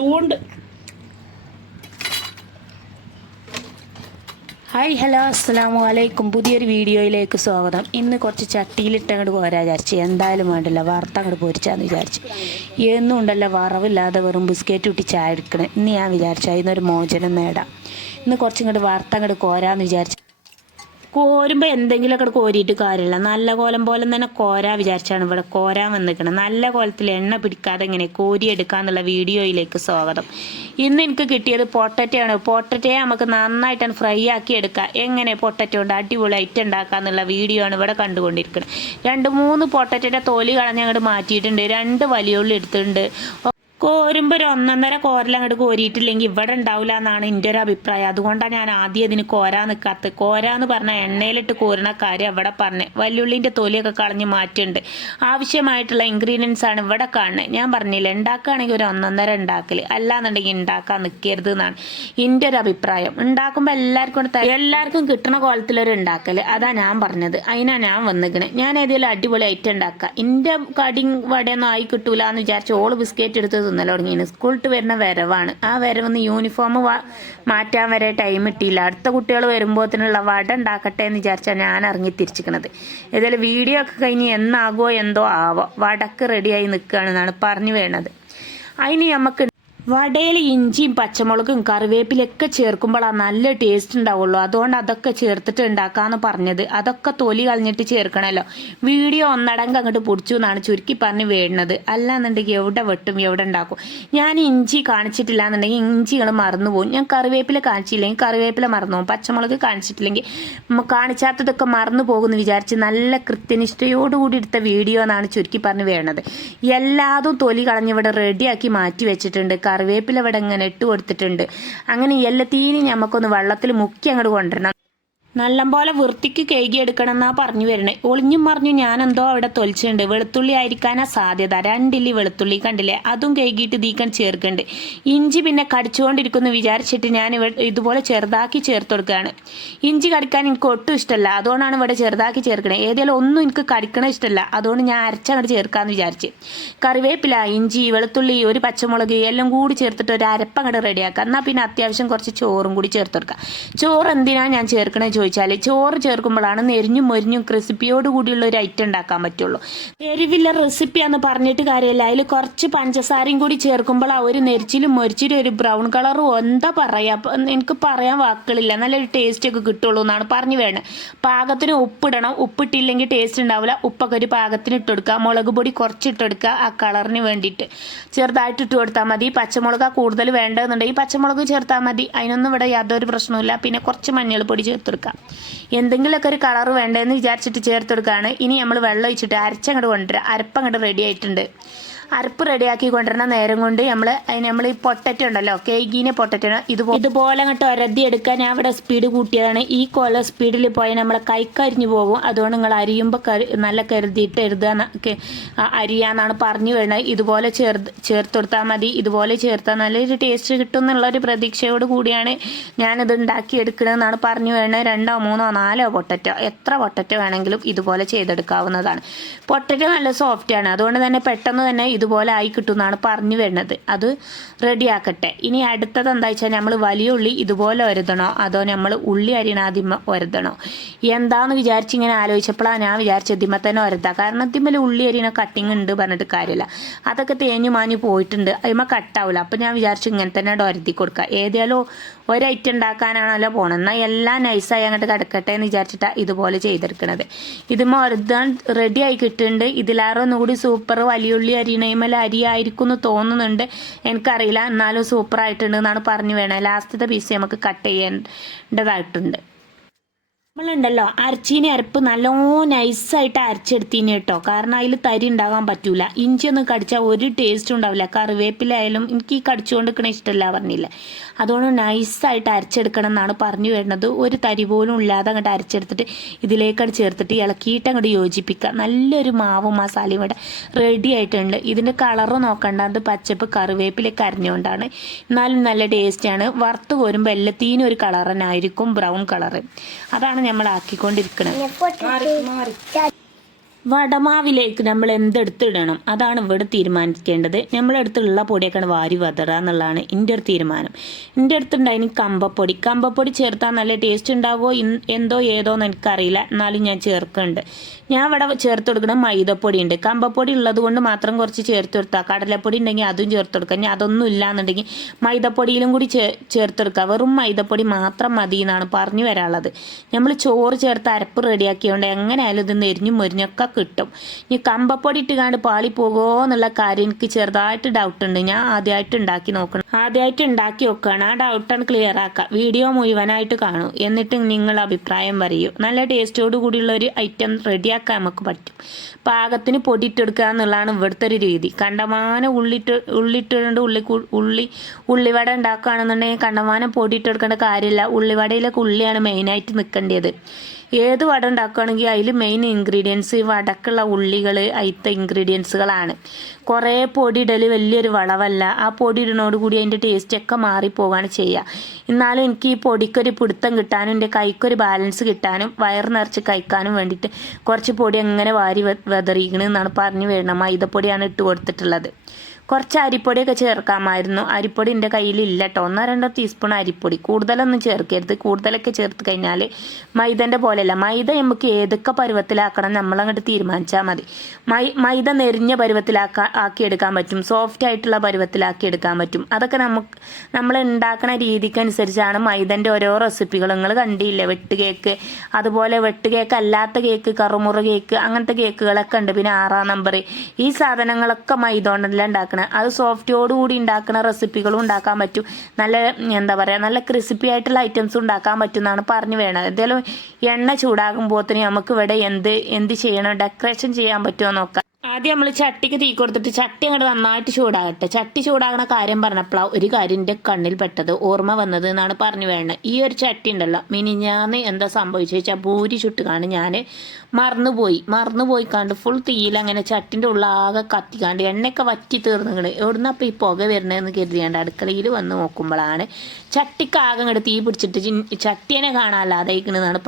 ചൂണ്ട് hi hello അസ്സാം വലൈക്കും പുതിയൊരു വീഡിയോയിലേക്ക് സ്വാഗതം. ഇന്ന് കുറച്ച് ചട്ടിയിലിട്ട് അങ്ങോട്ട് പോരാ വിചാരിച്ചു. എന്തായാലും വേണ്ടില്ല വറുത്ത അങ്ങോട്ട് പൊരിച്ചാന്ന് വിചാരിച്ചു. എന്നും ഉണ്ടല്ലോ വറവില്ലാതെ വെറും ബിസ്ക്കറ്റ് ഇട്ടി ചായ എടുക്കണം. ഇന്ന് ഞാൻ വിചാരിച്ചു അതിനൊരു മോചനം നേടാം. ഇന്ന് കുറച്ചും ഇങ്ങോട്ട് വറുത്ത അങ്ങോട്ട് കോരാന്ന് വിചാരിച്ചു കോരുമ്പോൾ എന്തെങ്കിലുമൊക്കെ കോരിയിട്ട് കാര്യമില്ല നല്ല കോലം പോലെ തന്നെ കോരാ വിചാരിച്ചാണ് ഇവിടെ കോരാൻ വന്നിരിക്കുന്നത് നല്ല കോലത്തിൽ എണ്ണ പിടിക്കാതെ ഇങ്ങനെ കോരിയെടുക്കാന്നുള്ള വീഡിയോയിലേക്ക് സ്വാഗതം. ഇന്ന് എനിക്ക് കിട്ടിയത് പൊട്ടറ്റോ ആണ് പൊട്ടറ്റയെ നമുക്ക് നന്നായിട്ടാണ് ഫ്രൈ ആക്കി എടുക്കുക എങ്ങനെ പൊട്ടറ്റോ കൊണ്ട് അടിപൊളി ഐറ്റം ഉണ്ടാക്കാന്നുള്ള വീഡിയോ ആണ് ഇവിടെ കണ്ടുകൊണ്ടിരിക്കുന്നത്. രണ്ട് മൂന്ന് പൊട്ടറ്റയുടെ തോലി കളഞ്ഞ് അങ്ങോട്ട് മാറ്റിയിട്ടുണ്ട്. രണ്ട് വലിയ ഉള്ളി എടുത്തിട്ടുണ്ട്. കോരുമ്പോൾ ഒരു ഒന്നൊന്നര കോരൽ അങ്ങോട്ട് കോരിയിട്ടില്ലെങ്കിൽ ഇവിടെ ഉണ്ടാവില്ല എന്നാണ് എന്റെ ഒരു അഭിപ്രായം. അതുകൊണ്ടാണ് ഞാൻ ആദ്യം ഇതിന് കോരാൻ നിൽക്കാത്തത് കോരാന്ന് പറഞ്ഞാൽ എണ്ണയിലിട്ട് കോരണ കാര്യം അവിടെ പറഞ്ഞത് വല്യുള്ളിന്റെ തൊലിയൊക്കെ കളഞ്ഞ് മാറ്റുന്നുണ്ട് ആവശ്യമായിട്ടുള്ള ഇൻഗ്രീഡിയൻസ് ആണ് ഇവിടെ കാണുന്നത് ഞാൻ പറഞ്ഞില്ല ഉണ്ടാക്കുകയാണെങ്കിൽ ഒരു ഒന്നൊന്നര ഉണ്ടാക്കൽ അല്ലാന്നുണ്ടെങ്കിൽ ഉണ്ടാക്കാൻ നിൽക്കരുത് എന്നാണ് എന്റെ ഒരു അഭിപ്രായം. ഉണ്ടാക്കുമ്പോൾ എല്ലാവർക്കും എല്ലാവർക്കും കിട്ടണ കോലത്തിലൊരു ഉണ്ടാക്കൽ അതാ ഞാൻ പറഞ്ഞത്. അതിനാ ഞാൻ വന്നിക്കണേ. ഞാൻ ഏതെങ്കിലും അടിപൊളി ഐറ്റം ഉണ്ടാക്കുക എന്റെ കടി വടയൊന്നും ആയി കിട്ടൂല എന്ന് വിചാരിച്ച് ഓൾ ബിസ്ക്കറ്റ് എടുത്ത് തിന്നൽ തുടങ്ങിയാണ് സ്കൂളിട്ട് വരുന്ന വരവാണ്. ആ വരവെന്ന് യൂണിഫോം മാറ്റാൻ വരെ ടൈം കിട്ടിയില്ല. അടുത്ത കുട്ടികൾ വരുമ്പോഴത്തേനുള്ള വട ഉണ്ടാക്കട്ടെ എന്ന് വിചാരിച്ചാൽ ഞാൻ ഇറങ്ങി തിരിച്ചിരിക്കണത്. ഏതായാലും വീഡിയോ ഒക്കെ കഴിഞ്ഞ് എന്നാകുമോ എന്തോ ആവോ. വടക്ക് റെഡിയായി നിൽക്കുകയാണെന്നാണ് പറഞ്ഞു വേണത് അതിന് നമുക്ക് വടയിൽ ഇഞ്ചിയും പച്ചമുളകും കറിവേപ്പിലൊക്കെ ചേർക്കുമ്പോഴാണ് നല്ല ടേസ്റ്റ് ഉണ്ടാവുള്ളൂ. അതുകൊണ്ട് അതൊക്കെ ചേർത്തിട്ട് ഉണ്ടാക്കാന്ന് പറഞ്ഞത്. അതൊക്കെ തൊലി കളഞ്ഞിട്ട് ചേർക്കണമല്ലോ വീഡിയോ ഒന്നടങ്കം അങ്ങോട്ട് പൊടിച്ചു എന്നാണ് ചുരുക്കി പറഞ്ഞ് വേണത് അല്ലാന്നുണ്ടെങ്കിൽ എവിടെ വെട്ടും എവിടെ ഉണ്ടാക്കും. ഞാൻ ഇഞ്ചി കാണിച്ചിട്ടില്ല എന്നുണ്ടെങ്കിൽ ഇഞ്ചികൾ മറന്നു പോകും ഞാൻ കറിവേപ്പില കാണിച്ചില്ലെങ്കിൽ കറിവേപ്പില മറന്നു പോകും പച്ചമുളക് കാണിച്ചിട്ടില്ലെങ്കിൽ കാണിച്ചാത്തതൊക്കെ മറന്നു പോകുമെന്ന് വിചാരിച്ച് നല്ല കൃത്യനിഷ്ഠയോടുകൂടി എടുത്ത വീഡിയോ എന്നാണ് ചുരുക്കി പറഞ്ഞ് വേണത്. എല്ലാതും തൊലി കളഞ്ഞിവിടെ റെഡിയാക്കി മാറ്റി വെച്ചിട്ടുണ്ട്. കറിവേപ്പില ഇവിടെ ഇങ്ങനെ ഇട്ട് കൊടുത്തിട്ടുണ്ട്. അങ്ങനെ എല്ലാത്തീനും നമുക്കൊന്ന് വെള്ളത്തിൽ മുക്കി അങ്ങോട്ട് കൊണ്ടുവരണം. നല്ലപോലെ വൃത്തിക്ക് കഴുകി എടുക്കണം എന്നാ പറഞ്ഞു വരണേ ഒളിഞ്ഞും ഞാൻ എന്തോ അവിടെ തൊലിച്ചിട്ടുണ്ട്. വെളുത്തുള്ളി ആയിരിക്കാനാ സാധ്യത. രണ്ടില്ലി വെളുത്തുള്ളി കണ്ടില്ലേ? അതും കേകിയിട്ട് ദീക്കൺ ചേർക്കുന്നുണ്ട് ഇഞ്ചി പിന്നെ കടിച്ചുകൊണ്ടിരിക്കുന്നു വിചാരിച്ചിട്ട് ഞാൻ ഇതുപോലെ ചെറുതാക്കി ചേർത്ത് കൊടുക്കുകയാണ്. ഇഞ്ചി കടിക്കാൻ എനിക്ക് ഒട്ടും ഇഷ്ടമല്ല അതുകൊണ്ടാണ് ഇവിടെ ചെറുതാക്കി ചേർക്കണേ. ഏതെങ്കിലും ഒന്നും എനിക്ക് കടിക്കണ ഇഷ്ടമല്ല അതുകൊണ്ട് ഞാൻ അരച്ചങ്ങോട്ട് ചേർക്കാമെന്ന് വിചാരിച്ച്. കറിവേപ്പില ഇഞ്ചി വെളുത്തുള്ളി ഒരു പച്ചമുളക് എല്ലാം കൂടി ചേർത്തിട്ട് ഒരു അരപ്പങ്ങോട്ട് റെഡിയാക്കാം. എന്നാൽ പിന്നെ അത്യാവശ്യം കുറച്ച് ചോറും കൂടി ചേർത്ത് കൊടുക്കാം. ചോറ് എന്തിനാണ് ഞാൻ ചേർക്കണേ? ചോദിച്ചാൽ ചോറ് ചേർക്കുമ്പോഴാണ് നെരിഞ്ഞും മൊരിഞ്ഞും ക്രിസ്പിയോട് കൂടിയുള്ള ഒരു ഐറ്റം ഉണ്ടാക്കാൻ പറ്റുള്ളൂ. എരിവില്ല റെസിപ്പിയാന്ന് പറഞ്ഞിട്ട് കാര്യമില്ല. അതിൽ കുറച്ച് പഞ്ചസാരയും കൂടി ചേർക്കുമ്പോൾ ആ ഒരു നെരിച്ചിലും മൊരിച്ചിലും ഒരു ബ്രൗൺ കളറും എന്താ പറയാ? എനിക്ക് പറയാൻ വാക്കുകളില്ല. നല്ലൊരു ടേസ്റ്റ് ഒക്കെ കിട്ടുള്ളൂ എന്നാണ് പറഞ്ഞു വേണം. പാകത്തിന് ഉപ്പിടണം. ഉപ്പിട്ടില്ലെങ്കിൽ ടേസ്റ്റ് ഉണ്ടാവില്ല ഉപ്പൊക്കെ ഒരു പാകത്തിന് ഇട്ട് കൊടുക്കുക. മുളക് പൊടി കുറച്ച് ആ കളറിന് വേണ്ടിയിട്ട്. ചെറുതായിട്ട് ഇട്ട് കൊടുത്താൽ മതി. പച്ചമുളക് കൂടുതൽ വേണ്ടതെന്നുണ്ടെങ്കിൽ പച്ചമുളക് ചേർത്താൽ മതി. അതിനൊന്നും ഇവിടെ യാതൊരു പ്രശ്നവുമില്ല. പിന്നെ കുറച്ച് മഞ്ഞൾപ്പൊടി ചേർത്ത് കൊടുക്കുക. എന്തെങ്കിലുമൊക്കെ ഒരു കളർ വേണ്ടതെന്ന് വിചാരിച്ചിട്ട് ചേർത്ത് കൊടുക്കുകയാണ് ഇനി നമ്മൾ വെള്ളം ഒഴിച്ചിട്ട് അരച്ചങ്ങോട്ട് കൊണ്ടുവരിക അരപ്പങ്ങോട്ട് റെഡി ആയിട്ടുണ്ട്. അരപ്പ് റെഡിയാക്കി കൊണ്ടുവരുന്ന നേരം കൊണ്ട് നമ്മൾ അതിന് നമ്മൾ ഈ പൊട്ടറ്റ ഉണ്ടല്ലോ കേഗീനെ പൊട്ടറ്റ ഇതുപോലെ ഇതുപോലെ അങ്ങോട്ട് ഒരതി എടുക്കാൻ ഞാൻ ഇവിടെ സ്പീഡ് കൂട്ടിയതാണ്. ഈ കൊല സ്പീഡിൽ പോയാൽ നമ്മളെ കൈക്കരിഞ്ഞു പോകും. അതുകൊണ്ട് നിങ്ങൾ അരിയുമ്പോൾ നല്ല കരുതിയിട്ട് എഴുതുക അരിയാന്നാണ് പറഞ്ഞു വരുന്നത്. ഇതുപോലെ ചേർ ചേർത്ത് കൊടുത്താൽ മതി. ഇതുപോലെ ചേർത്താൽ നല്ലൊരു ടേസ്റ്റ് കിട്ടും എന്നുള്ളൊരു പ്രതീക്ഷയോട് കൂടിയാണ് ഞാനിത് ഉണ്ടാക്കി എടുക്കണമെന്നാണ് പറഞ്ഞു വരുന്നത്. രണ്ടോ മൂന്നോ നാലോ പൊട്ടറ്റോ എത്ര പൊട്ടറ്റോ വേണമെങ്കിലും ഇതുപോലെ ചെയ്തെടുക്കാവുന്നതാണ്. പൊട്ടറ്റ നല്ല സോഫ്റ്റ് ആണ്. അതുകൊണ്ട് തന്നെ പെട്ടെന്ന് തന്നെ ഇതുപോലെ ആയി കിട്ടുമെന്നാണ് പറഞ്ഞു വരുന്നത്. അത് റെഡിയാക്കട്ടെ ഇനി അടുത്തത് എന്താ വെച്ചാൽ നമ്മൾ വലിയ ഉള്ളി ഇതുപോലെ ഒരുതണോ? അതോ നമ്മൾ ഉള്ളി അരിണാതിമ ഒരുതണോ? എന്താന്ന് വിചാരിച്ച് ഇങ്ങനെ ആലോചിച്ചപ്പോഴാണ് ഞാൻ വിചാരിച്ച ഇതിമ തന്നെ ഒരുതാ. കാരണം ഇതിമ്മൽ ഉള്ളി അരിന കട്ടിങ് ഉണ്ട് പറഞ്ഞിട്ട് കാര്യമില്ല. അതൊക്കെ തേഞ്ഞു മാഞ്ഞു പോയിട്ടുണ്ട് അതിമ കട്ടാവില്ല അപ്പം ഞാൻ വിചാരിച്ചു ഇങ്ങനെ തന്നെ ഒരുതി കൊടുക്കുക ഏതായാലും ഒരു ഐറ്റം ഉണ്ടാക്കാനാണല്ലോ പോണത്. എന്നാൽ എല്ലാം നൈസായി അങ്ങോട്ട് കിടക്കട്ടെ എന്ന് വിചാരിച്ചിട്ടാണ് ഇതുപോലെ ചെയ്തെടുക്കണത്. ഇത് ഒരുതാൻ റെഡി ആയി കിട്ടുന്നുണ്ട് ഇതിലേറെ ഒന്നുകൂടി സൂപ്പർ വലിയുള്ളി അരിയണമേൽ അരി ആയിരിക്കും എന്ന് തോന്നുന്നുണ്ട്. എനിക്കറിയില്ല. എന്നാലും സൂപ്പർ ആയിട്ടുണ്ട് എന്നാണ് പറഞ്ഞു വേണേ. ലാസ്റ്റത്തെ പീസ് നമുക്ക് കട്ട് ചെയ്യേണ്ടതായിട്ടുണ്ട്. നമ്മളുണ്ടല്ലോ അരച്ചീനി അരപ്പ് നല്ലോ നൈസായിട്ട് അരച്ചെടുത്തീനി കേട്ടോ. കാരണം അതിൽ തരി ഉണ്ടാകാൻ പറ്റൂല. ഇഞ്ചി ഒന്നും കടിച്ചാൽ ഒരു ടേസ്റ്റും ഉണ്ടാവില്ല. കറിവേപ്പിലായാലും എനിക്ക് ഈ കടിച്ചുകൊണ്ട് നിൽക്കണ ഇഷ്ടമല്ല പറഞ്ഞില്ല. അതുകൊണ്ട് നൈസായിട്ട് അരച്ചെടുക്കണം എന്നാണ് പറഞ്ഞു വരുന്നത്. ഒരു തരി പോലും ഇല്ലാതെ അങ്ങോട്ട് അരച്ചെടുത്തിട്ട് ഇതിലേക്കങ്ങോട്ട് ചേർത്തിട്ട് ഇളക്കിയിട്ട് അങ്ങോട്ട് യോജിപ്പിക്കുക. നല്ലൊരു മാവും മസാലയും ഇവിടെ റെഡി ആയിട്ടുണ്ട്. ഇതിന്റെ കളറ് നോക്കണ്ട. അത് പച്ചപ്പ് കറിവേപ്പിലൊക്കെ അരിഞ്ഞുകൊണ്ടാണ്. എന്നാലും നല്ല ടേസ്റ്റാണ് വറുത്ത് കോരുമ്പോൾ എല്ലാത്തിനും ഒരു ആയിരിക്കും ബ്രൗൺ കളറ് അതാണ് നമ്മൾ ആക്കിക്കൊണ്ടിരിക്കുന്നത് വടമാവിലേക്ക് നമ്മൾ എന്തെടുത്തിടണം? അതാണ് ഇവിടെ തീരുമാനിക്കേണ്ടത്. നമ്മളെടുത്തുള്ള പൊടിയൊക്കെയാണ് വാരി വതറുക എന്നുള്ളതാണ് എന്റെ ഒരു തീരുമാനം. എന്റെ അടുത്തുണ്ടായിന് കമ്പപ്പൊടി. കമ്പപ്പൊടി ചേർത്താൽ നല്ല ടേസ്റ്റ് ഉണ്ടാവുമോ? എന്തോ ഏതോ എന്ന് എനിക്കറിയില്ല. എന്നാലും ഞാൻ ചേർക്കുന്നുണ്ട്. ഞാൻ ഇവിടെ ചേർത്ത് കൊടുക്കുന്ന മൈദപ്പൊടി ഉണ്ട് കമ്പപ്പൊടി ഉള്ളത് കൊണ്ട് മാത്രം കുറച്ച് ചേർത്ത് കൊടുത്താൽ കടലപ്പൊടി ഉണ്ടെങ്കിൽ അതും ചേർത്ത് കൊടുക്കാം. ഞാൻ അതൊന്നും ഇല്ലാന്നുണ്ടെങ്കിൽ മൈദപ്പൊടിയിലും കൂടി ചേ ചേർത്ത് കൊടുക്കുക വെറും മൈദപ്പൊടി മാത്രം മതി എന്നാണ് പറഞ്ഞു വരാനുള്ളത്. നമ്മൾ ചോറ് ചേർത്ത് അരപ്പ് റെഡിയാക്കിയതുകൊണ്ട് എങ്ങനെയായാലും ഇത് നെരിഞ്ഞും മുരിഞ്ഞൊക്കെ കിട്ടും. ഇനി കമ്പപ്പൊടി ഇട്ടുകാണ്ട് പാളി പോകുമോ എന്നുള്ള കാര്യം എനിക്ക് ചെറുതായിട്ട് ഡൗട്ട് ഉണ്ട്. ഞാൻ ആദ്യമായിട്ട് ഉണ്ടാക്കി നോക്കണം. ആദ്യമായിട്ട് ഉണ്ടാക്കി നോക്കുകയാണ് ആ ഡൗട്ടാണ് ക്ലിയർ ആക്കുക വീഡിയോ മുഴുവനായിട്ട് കാണൂ. എന്നിട്ട് നിങ്ങൾ അഭിപ്രായം പറയൂ. നല്ല ടേസ്റ്റോട് കൂടിയുള്ള ഒരു ഐറ്റം റെഡിയാക്കാൻ നമുക്ക് പറ്റും. പാകത്തിന് പൊടിയിട്ടെടുക്കുക എന്നുള്ളതാണ് ഇവിടുത്തെ ഒരു രീതി. കണ്ടമാനം ഉള്ളിട്ട് ഉള്ളിട്ടുണ്ട് ഉള്ളി ഉള്ളി ഉള്ളിവട ഉണ്ടാക്കുകയാണെന്നുണ്ടെങ്കിൽ കണ്ടമാനം പൊടിയിട്ടെടുക്കേണ്ട കാര്യമില്ല. ഉള്ളിവടയിലൊക്കെ ഉള്ളിയാണ് മെയിനായിട്ട് നിൽക്കേണ്ടത്. ഏത് വട ഉണ്ടാക്കുകയാണെങ്കിൽ അതിൽ മെയിൻ ഇൻഗ്രീഡിയൻസ് വടക്കുള്ള ഉള്ളികൾ അയിത്ത ഇൻഗ്രീഡിയൻസുകളാണ് കുറേ പൊടി ഇടൽ വലിയൊരു വളവല്ല. ആ പൊടി ഇടുന്നതോട് കൂടി അതിന്റെ ടേസ്റ്റൊക്കെ മാറിപ്പോവാണ് ചെയ്യുക. എന്നാലും എനിക്ക് ഈ പൊടിക്കൊരു പിടുത്തം കിട്ടാനും എന്റെ കൈക്കൊരു ബാലൻസ് കിട്ടാനും വയർ നിറച്ച് കഴിക്കാനും വേണ്ടിയിട്ട് കുറച്ച് പൊടി അങ്ങനെ വാരി വെതറിയിക്കണമെന്നാണ് പറഞ്ഞു വേണം. മൈദപ്പൊടിയാണ് ഇട്ട് കൊടുത്തിട്ടുള്ളത്. കുറച്ച് അരിപ്പൊടിയൊക്കെ ചേർക്കാമായിരുന്നു. അരിപ്പൊടി എന്റെ കയ്യിലില്ല കേട്ടോ ഒന്നോ രണ്ടോ ടീസ്പൂൺ അരിപ്പൊടി. കൂടുതലൊന്നും ചേർക്കരുത്. കൂടുതലൊക്കെ ചേർത്ത് കഴിഞ്ഞാൽ മൈദന്റെ പോലെയല്ല. മൈദ നമുക്ക് ഏതൊക്കെ പരുവത്തിലാക്കണം നമ്മളങ്ങോട്ട് തീരുമാനിച്ചാൽ മതി. മൈ മൈദ നെരിഞ്ഞ പരുവത്തിലാക്കാ ആക്കിയെടുക്കാൻ പറ്റും. സോഫ്റ്റ് ആയിട്ടുള്ള പരുവത്തിലാക്കി എടുക്കാൻ പറ്റും. അതൊക്കെ നമുക്ക് നമ്മൾ ഉണ്ടാക്കുന്ന രീതിക്കനുസരിച്ചാണ് മൈദന്റെ ഓരോ റെസിപ്പികൾ നിങ്ങൾ കണ്ടില്ലേ? വെട്ട് കേക്ക് അതുപോലെ വെട്ട് കേക്ക് അല്ലാത്ത കേക്ക് കറുമുറ കേക്ക് അങ്ങനത്തെ കേക്കുകളൊക്കെ ഉണ്ട്. പിന്നെ ആറാം നമ്പർ ഈ സാധനങ്ങളൊക്കെ മൈദ കൊണ്ടല്ല ഉണ്ടാക്കണം അത് സോഫ്റ്റിയോട് കൂടി ഉണ്ടാക്കുന്ന റെസിപ്പികളും ഉണ്ടാക്കാൻ പറ്റും. നല്ല എന്താ പറയുക നല്ല ക്രിസ്പി ആയിട്ടുള്ള ഐറ്റംസ് ഉണ്ടാക്കാൻ പറ്റും എന്നാണ് പറഞ്ഞു വേണത്. എന്തായാലും എണ്ണ ചൂടാകുമ്പോൾ തന്നെ നമുക്ക് ഇവിടെ എന്ത് എന്ത് ചെയ്യണം ഡെക്കറേഷൻ ചെയ്യാൻ പറ്റുമോ നോക്കാം. ആദ്യം നമ്മൾ ചട്ടിക്ക് തീ കൊടുത്തിട്ട് ചട്ടി അങ്ങോട്ട് നന്നായിട്ട് ചൂടാകട്ടെ. ചട്ടി ചൂടാകണ കാര്യം പറഞ്ഞപ്പോഴാണ് ഒരു കാര്യം എന്റെ കണ്ണിൽ പെട്ടത് ഓർമ്മ വന്നത് എന്നാണ് പറഞ്ഞു വേണ്ടത് ഈ ഒരു ചട്ടി ഉണ്ടല്ലോ മിനിഞ്ഞാന്ന് എന്താ സംഭവിച്ചു വെച്ചാൽ ഭൂരി ചുട്ടുകാണ് ഞാൻ മറന്നുപോയി. മറന്നുപോയി കണ്ട് ഫുൾ തീയിൽ അങ്ങനെ ചട്ടിന്റെ ഉള്ളാകെ കത്തിക്കാണ്ട് എണ്ണയൊക്കെ വറ്റി തീർന്നുകണ് എവിടുന്ന അപ്പോൾ ഈ പുക വരുന്നതെന്ന് കരുതിയാണ്ട് അടുക്കളയിൽ വന്ന് നോക്കുമ്പോഴാണ് ചട്ടിക്കാകെ അങ്ങോട്ട് തീ പിടിച്ചിട്ട് ചട്ടിനെ കാണാല്ലാതെ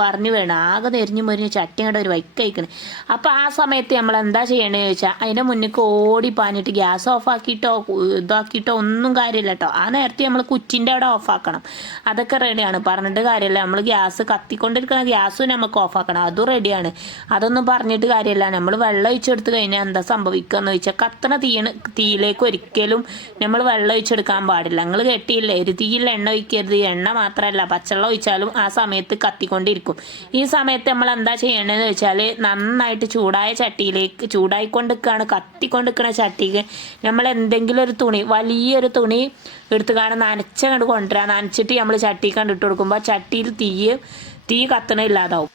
പറഞ്ഞു വേണം ആകെ നെരിഞ്ഞു മുരിഞ്ഞ് ചട്ടി അങ്ങോട്ട് ഒരു വൈക്കയക്കണ്. അപ്പോൾ ആ സമയത്ത് നമ്മൾ എന്താ ചെയ്യണതെന്ന് ചോദിച്ചാൽ അതിന്റെ മുന്നിക്ക് ഓടി പാഞ്ഞിട്ട് ഗ്യാസ് ഓഫ് ആക്കിയിട്ടോ ഇതാക്കിയിട്ടോ ഒന്നും കാര്യമില്ല കേട്ടോ ആ നേരത്തെ നമ്മൾ കുറ്റിന്റെ അവിടെ ഓഫ് ആക്കണം അതൊക്കെ റെഡിയാണ് പറഞ്ഞിട്ട് കാര്യമില്ല. നമ്മൾ ഗ്യാസ് കത്തിക്കൊണ്ടിരിക്കുന്ന ഗ്യാസും നമുക്ക് ഓഫ് ആക്കണം അതും റെഡിയാണ് അതൊന്നും പറഞ്ഞിട്ട് കാര്യമില്ല. നമ്മൾ വെള്ളം ഒഴിച്ചെടുത്ത് കഴിഞ്ഞാൽ എന്താ സംഭവിക്കുക എന്ന് ചോദിച്ചാൽ കത്തണ തീയണ തീയിലേക്ക് ഒരിക്കലും നമ്മൾ വെള്ളം ഒഴിച്ചെടുക്കാൻ പാടില്ല. നിങ്ങൾ കെട്ടിയില്ലേ? ഒരു തീയിൽ എണ്ണ ഒഴിക്കരുത്. എണ്ണ മാത്രമല്ല പച്ചവെള്ളം ഒഴിച്ചാലും ആ സമയത്ത് കത്തിക്കൊണ്ടിരിക്കും. ഈ സമയത്ത് നമ്മൾ എന്താ ചെയ്യണമെന്ന് വെച്ചാൽ നന്നായിട്ട് ചൂടായ ചട്ടിയിലേക്ക് ചൂടായിക്കൊണ്ടിരിക്കുകയാണ് കത്തിക്കൊണ്ടിരിക്കണ ചട്ടിക്ക്. നമ്മൾ എന്തെങ്കിലും ഒരു തുണി വലിയൊരു തുണി എടുത്ത് കാണാൻ നനച്ച കണ്ട് കൊണ്ടുവരാം. നനച്ചിട്ട് നമ്മൾ ചട്ടിക്ക് കണ്ടിട്ട് കൊടുക്കുമ്പോൾ ചട്ടിയിൽ തീ തീ കത്തണ ഇല്ലാതാവും.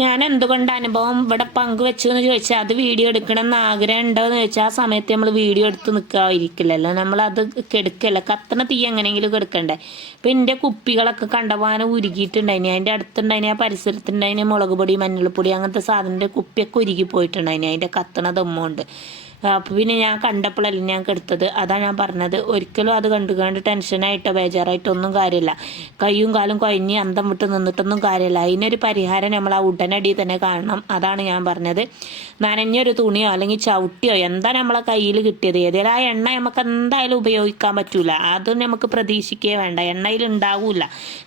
ഞാൻ എന്തുകൊണ്ട് അനുഭവം ഇവിടെ പങ്കുവെച്ചു എന്ന് ചോദിച്ചാൽ അത് വീഡിയോ എടുക്കണം എന്ന് ആഗ്രഹം ഉണ്ടോ എന്ന് ചോദിച്ചാൽ ആ സമയത്ത് നമ്മൾ വീഡിയോ എടുത്ത് നിൽക്കാതിരിക്കില്ലല്ലോ നമ്മളത് കെടുക്കല്ല? കത്തണ തീ എങ്ങനെയെങ്കിലും കെടുക്കണ്ടേ? ഇപ്പം എന്റെ കുപ്പികളൊക്കെ കണ്ടവാനം ഉരുകിയിട്ടുണ്ടായിനി. അതിന്റെ അടുത്തുണ്ടായിനി ആ പരിസരത്തുണ്ടായിനി മുളക് പൊടി മഞ്ഞൾപ്പൊടി അങ്ങനത്തെ സാധനത്തിന്റെ കുപ്പിയൊക്കെ ഉരുകി പോയിട്ടുണ്ടായിനി. അതിന്റെ കത്തണ ദമ്മുണ്ട്. അപ്പോൾ പിന്നെ ഞാൻ കണ്ടപ്പോഴല്ല ഞാൻ കെടുത്തത്. അതാണ് ഞാൻ പറഞ്ഞത്. ഒരിക്കലും അത് കണ്ടു കണ്ട് ടെൻഷനായിട്ടോ ബേജാറായിട്ടോ ഒന്നും കാര്യമില്ല കയ്യും കാലും കൊയഞ്ഞ് അന്തം വിട്ട് നിന്നിട്ടൊന്നും കാര്യമില്ല അതിനൊരു പരിഹാരം നമ്മൾ ആ ഉടനടി തന്നെ കാണണം. അതാണ് ഞാൻ പറഞ്ഞത്. നനഞ്ഞൊരു തുണിയോ അല്ലെങ്കിൽ ചവിട്ടിയോ എന്താ നമ്മളെ കയ്യിൽ കിട്ടിയത്? ഏതെങ്കിലും ആ എണ്ണ നമുക്ക് എന്തായാലും ഉപയോഗിക്കാൻ പറ്റൂല. അത് നമുക്ക് പ്രതീക്ഷിക്കേ വേണ്ട. എണ്ണയിൽ ഉണ്ടാവില്ല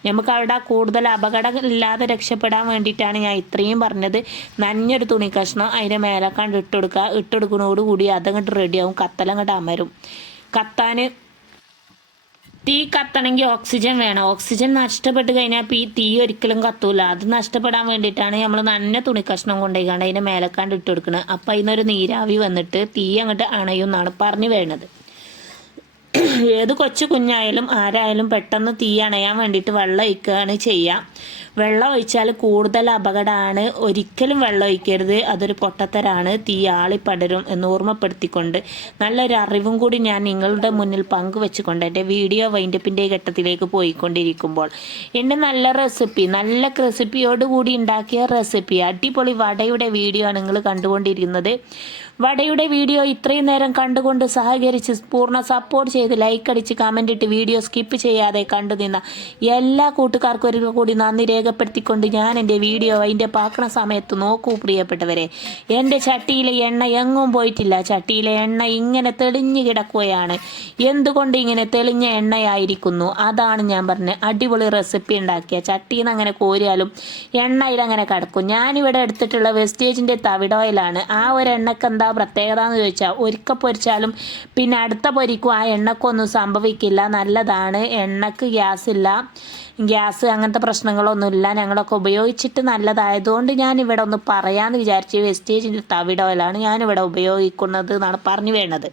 നമുക്ക് അവിടെ കൂടുതൽ അപകടം ഇല്ലാതെ രക്ഷപ്പെടാൻ വേണ്ടിയിട്ടാണ് ഞാൻ ഇത്രയും പറഞ്ഞത്. നനഞ്ഞൊരു തുണി കഷ്ണം അതിന്റെ മേലെ കണ്ട് ഇട്ട് കൊടുക്കുക. ഇട്ട് കൊടുക്കുന്നതോട് കൂടി അതങ്ങോട്ട് റെഡിയാവും കത്തലങ്ങോട്ട് അമരും. കത്താൻ തീ കത്തണമെങ്കിൽ ഓക്സിജൻ വേണം. ഓക്സിജൻ നഷ്ടപ്പെട്ട് കഴിഞ്ഞാൽ ഈ തീ ഒരിക്കലും കത്തൂല. അത് നഷ്ടപ്പെടാൻ വേണ്ടിയിട്ടാണ് നമ്മൾ നന്നെ തുണി കഷ്ണം കൊണ്ടുപോയിക്കാണ്ട് അതിനെ മേലക്കാണ്ട് ഇട്ട് കൊടുക്കുന്നത് അപ്പം അതിനൊരു നീരാവി വന്നിട്ട് തീ അങ്ങോട്ട് അണയും എന്നാണ് പറഞ്ഞു വേണത് ഏത് കൊച്ചു കുഞ്ഞായാലും ആരായാലും പെട്ടെന്ന് തീ അണയാൻ വേണ്ടിയിട്ട് വെള്ളം ഒഴിക്കുകയാണ് ചെയ്യുക വെള്ളം ഒഴിച്ചാൽ കൂടുതൽ അപകടമാണ്. ഒരിക്കലും വെള്ളം ഒഴിക്കരുത്. അതൊരു പൊട്ടത്തരാണ്. തീ പടരും എന്ന് ഓർമ്മപ്പെടുത്തിക്കൊണ്ട് നല്ലൊരു അറിവും കൂടി ഞാൻ നിങ്ങളുടെ മുന്നിൽ പങ്കുവെച്ചുകൊണ്ട് എന്റെ വീഡിയോ വൈൻഡപ്പിന്റെ ഘട്ടത്തിലേക്ക് പോയിക്കൊണ്ടിരിക്കുമ്പോൾ എന്റെ നല്ല റെസിപ്പി നല്ല റെസിപ്പിയോട് കൂടി ഉണ്ടാക്കിയ റെസിപ്പി അടിപൊളി വടയുടെ വീഡിയോ ആണ് നിങ്ങൾ കണ്ടുകൊണ്ടിരിക്കുന്നത്. വടയുടെ വീഡിയോ ഇത്രയും നേരം കണ്ടുകൊണ്ട് സഹകരിച്ച് പൂർണ സപ്പോർട്ട് ചെയ്ത് ലൈക്ക് അടിച്ച് കമന്റ് ഇട്ട് വീഡിയോ സ്കിപ്പ് ചെയ്യാതെ കണ്ടു നിന്ന എല്ലാ കൂട്ടുകാർക്കും ഒരു കൂടി നന്ദി രേഖപ്പെടുത്തിക്കൊണ്ട് ഞാൻ എന്റെ വീഡിയോ അതിന്റെ പാക്കണ സമയത്ത് നോക്കൂ പ്രിയപ്പെട്ടവരെ. എന്റെ ചട്ടിയിലെ എണ്ണ എങ്ങും പോയിട്ടില്ല. ചട്ടിയിലെ എണ്ണ ഇങ്ങനെ തെളിഞ്ഞു കിടക്കുകയാണ്. എന്തുകൊണ്ട് ഇങ്ങനെ തെളിഞ്ഞ എണ്ണയായിരിക്കുന്നു? അതാണ് ഞാൻ പറഞ്ഞത് അടിപൊളി റെസിപ്പി ഉണ്ടാക്കിയ. ചട്ടിയിൽ നിന്ന് അങ്ങനെ കോരിയാലും എണ്ണയിൽ അങ്ങനെ കിടക്കും. ഞാനിവിടെ എടുത്തിട്ടുള്ള വെസ്റ്റേജിന്റെ തവിടോയിലാണ് ആ ഒരു എണ്ണക്ക് എന്താ പ്രത്യേകത എന്ന് ചോദിച്ചാൽ ഒരിക്കൽ പൊരിച്ചാലും പിന്നെ അടുത്ത പൊരിക്കും ആ എണ്ണക്കൊന്നും സംഭവിക്കില്ല. നല്ലതാണ്. എണ്ണക്ക് ഗ്യാസ് ഇല്ല ഗ്യാസ് അങ്ങനത്തെ പ്രശ്നങ്ങളൊന്നുമില്ല. ഞങ്ങളൊക്കെ ഉപയോഗിച്ചിട്ട് നല്ലതായതുകൊണ്ട് ഞാൻ ഇവിടെ ഒന്ന് പറയാമെന്ന് വിചാരിച്ച് വെസ്റ്റേജിന്റെ തവിട ഓയിലാണ് ഞാനിവിടെ ഉപയോഗിക്കുന്നത് എന്നാണ് പറഞ്ഞു വേണത്.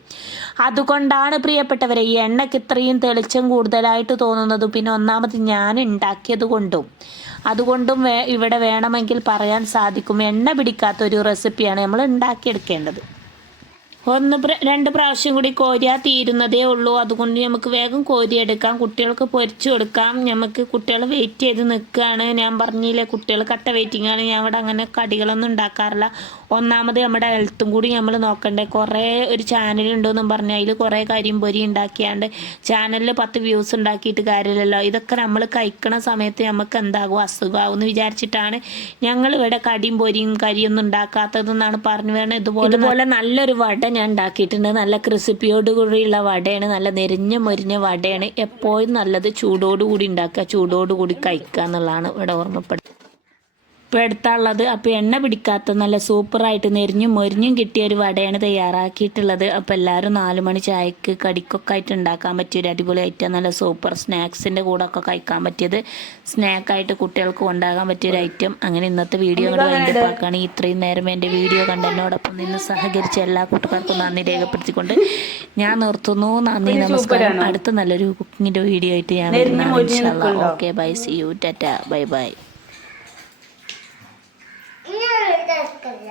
അതുകൊണ്ടാണ് പ്രിയപ്പെട്ടവരെ ഈ എണ്ണയ്ക്ക് ഇത്രയും തെളിച്ചം കൂടുതലായിട്ട് തോന്നുന്നത്. പിന്നെ ഒന്നാമത് ഞാൻ ഉണ്ടാക്കിയത് കൊണ്ടും. അതുകൊണ്ടും ഇവിടെ വേണമെങ്കിൽ പറയാൻ സാധിക്കും. എണ്ണ പിടിക്കാത്ത ഒരു റെസിപ്പിയാണ് നമ്മൾ ഉണ്ടാക്കിയെടുക്കേണ്ടത്. ഒന്ന് രണ്ട് പ്രാവശ്യം കൂടി കോരിയാൽ തീരുന്നതേ ഉള്ളൂ. അതുകൊണ്ട് നമുക്ക് വേഗം കോരിയെടുക്കാം. കുട്ടികൾക്ക് പൊരിച്ചു കൊടുക്കാം. നമുക്ക് കുട്ടികൾ വെയിറ്റ് ചെയ്ത് നിൽക്കുകയാണ് ഞാൻ പറഞ്ഞില്ലേ കുട്ടികൾ കട്ട വെയിറ്റിംഗ് ആണ്. ഞാൻ ഇവിടെ അങ്ങനെ കടികളൊന്നും ഉണ്ടാക്കാറില്ല. ഒന്നാമത് നമ്മുടെ ഹെൽത്തും കൂടി നമ്മൾ നോക്കണ്ടേ. കുറേ ഒരു ചാനൽ ഉണ്ടെന്നും പറഞ്ഞാൽ അതിൽ കുറേ പൊരി ഉണ്ടാക്കിയാണ്ട് ചാനലിൽ പത്ത് വ്യൂസ് ഉണ്ടാക്കിയിട്ട് കാര്യമില്ലല്ലോ. ഇതൊക്കെ നമ്മൾ കഴിക്കണ സമയത്ത് നമുക്ക് എന്താകും? അസുഖമാകും എന്ന് വിചാരിച്ചിട്ടാണ് ഞങ്ങൾ ഇവിടെ കടിയും പൊരിയും കരിയൊന്നും ഉണ്ടാക്കാത്തതെന്നാണ് പറഞ്ഞു വേണം ഇതുപോലെ ഇതുപോലെ നല്ലൊരു വട ഞാൻ ഉണ്ടാക്കിയിട്ടുണ്ട്. നല്ല ക്രിസിപ്പിയോട് കൂടിയുള്ള വടയാണ്. നല്ല നെരിഞ്ഞ മൊരിഞ്ഞ വടയാണ്. എപ്പോഴും നല്ലത് ചൂടോടുകൂടി ഉണ്ടാക്കുക. ചൂടോടുകൂടി കഴിക്കുക എന്നുള്ളതാണ് ഇവിടെ ഓർമ്മപ്പെടുത്തുന്നത്. ഇപ്പോൾ എടുത്താളുള്ളത് അപ്പോൾ എണ്ണ പിടിക്കാത്ത നല്ല സൂപ്പറായിട്ട് നെരിഞ്ഞും മൊരിഞ്ഞും കിട്ടിയ ഒരു വടയാണ് തയ്യാറാക്കിയിട്ടുള്ളത്. അപ്പോൾ എല്ലാവരും നാല് മണി ചായക്ക് കടിക്കൊക്കെ ആയിട്ട് ഉണ്ടാക്കാൻ പറ്റിയ ഒരു അടിപൊളി ഐറ്റം നല്ല സൂപ്പർ സ്നാക്സിന്റെ കൂടെ ഒക്കെ കഴിക്കാൻ പറ്റിയത്. സ്നാക്കായിട്ട് കുട്ടികൾക്ക് ഉണ്ടാകാൻ പറ്റിയ ഒരു ഐറ്റം അങ്ങനെ ഇന്നത്തെ വീഡിയോ കൂടെ ഇത്രയും നേരം എന്റെ വീഡിയോ കണ്ട് എന്നോടൊപ്പം നിന്ന് സഹകരിച്ച എല്ലാ കൂട്ടുകാർക്കും നന്ദി രേഖപ്പെടുത്തിക്കൊണ്ട് ഞാൻ നിർത്തുന്നു. നന്ദി നമസ്കാരം. അടുത്ത നല്ലൊരു കുക്കിങ്ങിന്റെ വീഡിയോ ആയിട്ട് ഞാൻ വരുന്നതാണ് okay bye see you tata bye bye ഞാൻ എടുക്കില്ല